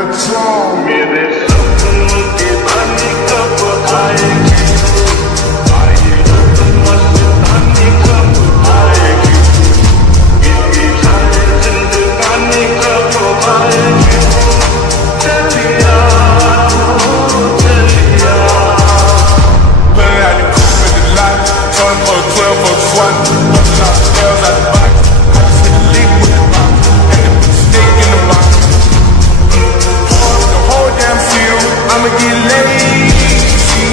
मेरे सपनों की रानी कब आएगी, आई मस्तानी कब आएगी, बीती जाए जिंदगानी कब आएगी, चलिया चलिया। Pulling out the coupe in the lot, calling for a 12 for SWAT, busting out the shells out the box. I just hit the lick with the rock, and the stick in the box. The whole damn field, I'ma get lazy.